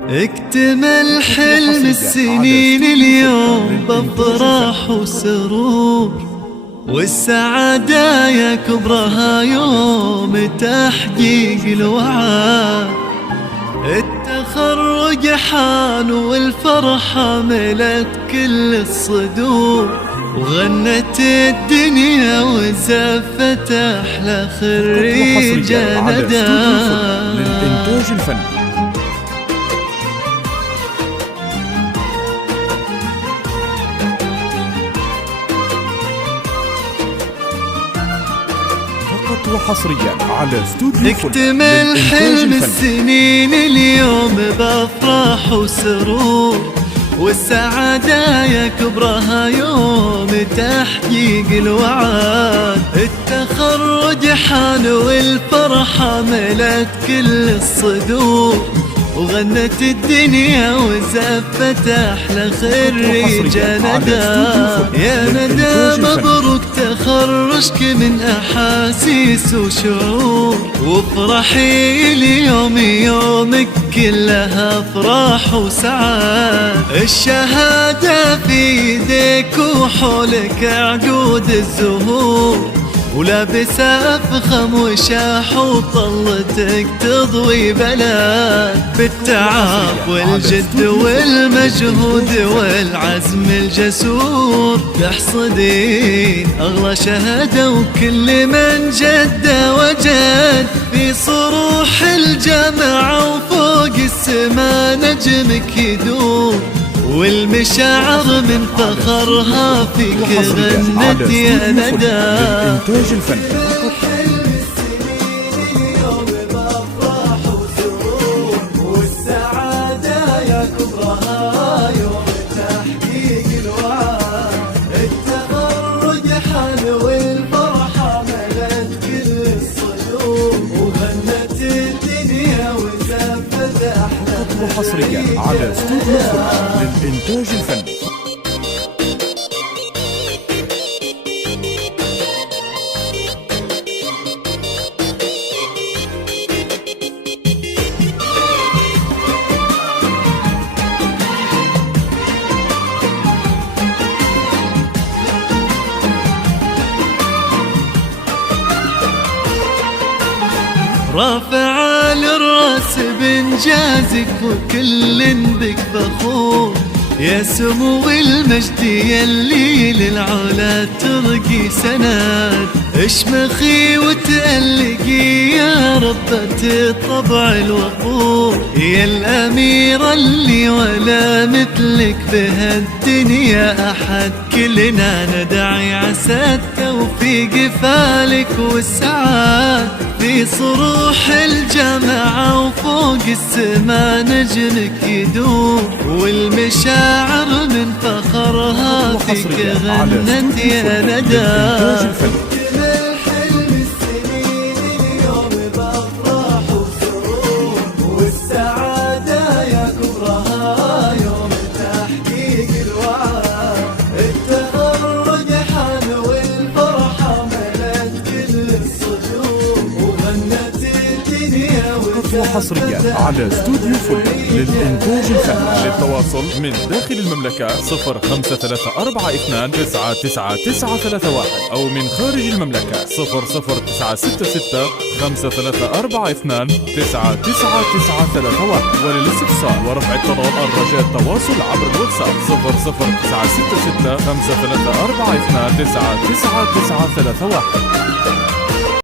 اكتمل حلم السنين اليوم بافراح وسرور، والسعادة يا كبرها يوم تحقيق الوعد. التخرج حان والفرحة ملت كل الصدور، وغنت الدنيا وزفت أحلى خريج ندى للإنتاج الفني. فقط وحصريا على استوديو فل. اكتمل حلم السنين اليوم بافراح وسرور، والسعادة يا كبرها يوم تحقيق الوعد. التخرج حان والفرحة ملت كل الصدور، وغنت الدنيا وزفت أحلى خريج ندى. يا ندى مبروك تخرجك من أحاسيس وشعور، وافرحي اليوم يومك كلها افراح وسعاد. الشهادة في يديك وحولك عقود الزهور، ولابسة أفخم وشاح وطلتك تضوي بلد. بالتعب والجد والمجهود والعزم الجسور تحصدين أغلى شهادة، وكل من جد وجد في صروح الجامعة وفوق السما نجمك يدور. والمشاعر من فخرها فيك غنت يا ندى. الإنتاج الفني. والسعادة يا كبرها يوم تحقيق الوعد. التخرج حان والفرحة ملت كل الصدور، وغنت الدنيا وزفت أحلى وحصريا على استوديو فل للإنتاج الفني. رافع للراس بإنجازك وكل بك فخور، يا سمو المجد يلي للعلا ترقي سند. اشمخي وتألقي يا ربة الطبع الوقور، يا الأميرة اللي ولا مثلك بهالدنيا أحد. كلنا ندعي عسى التوفيق فالك والسعاد، في صروح الجامعة وفوق السما نجمك يدور. والمشاعر من فخرها فيك غنت يا ندى. الحلم السنين اليوم بافراح وسرور، والسعادة يا كبرها يوم تحقيق الوعد. التخرج حان والفرحة ملت كل الصدور، وغنت الدنيا وحصريا على استوديو فل للإنتاج الفني. للتواصل من داخل المملكة 0534 99931، أو من خارج المملكة 00966 5342 99931. وللاستفسار ورفع الطلب الرجاء التواصل عبر الواتساب 00966 5342 99931.